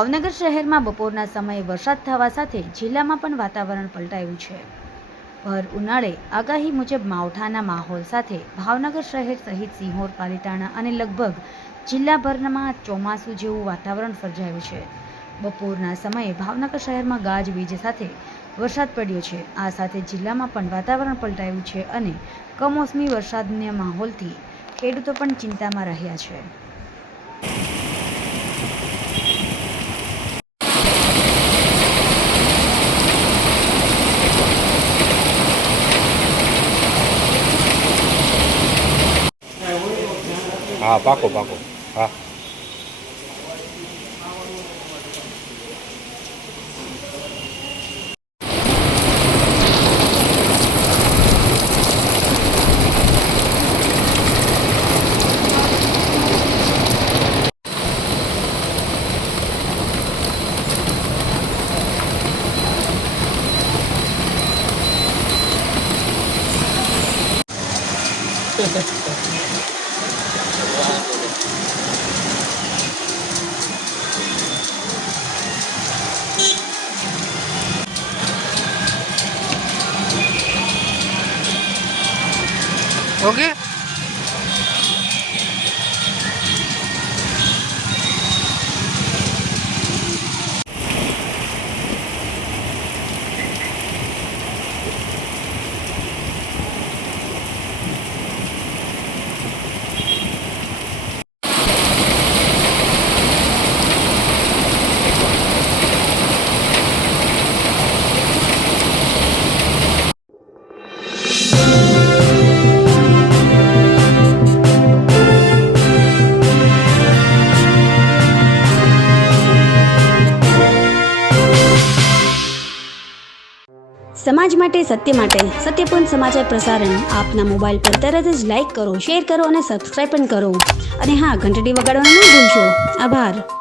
ભાવનગર શહેરમાં બપોરના સમયે વરસાદ થવા સાથે જિલ્લામાં પણ વાતાવરણ પલટાયું છે। ભર ઉનાળે આગાહી મુજબ માવઠાના માહોલ સાથે ભાવનગર શહેર સહિત સિંહોર, પાલીતાણા અને લગભગ જિલ્લાભરમાં ચોમાસું જેવું વાતાવરણ સર્જાયું છે। બપોરના સમયે ભાવનગર શહેરમાં ગાજવીજ સાથે વરસાદ પડ્યો છે। આ સાથે જિલ્લામાં પણ વાતાવરણ પલટાયું છે અને કમોસમી વરસાદના માહોલથી ખેડૂતો પણ ચિંતામાં રહ્યા છે। हाँ पाको पाको हाँ ओके સમાજ માટે સત્ય માટે સત્યપૂર્ણ સમાચાર પ્રસારણ આપના મોબાઈલ પર તરત જ લાઈક કરો, શેર કરો અને સબસ્ક્રાઈબ પણ કરો। અને હા, ઘંટડી વગાડવાનું ન ભૂલશો। આભાર।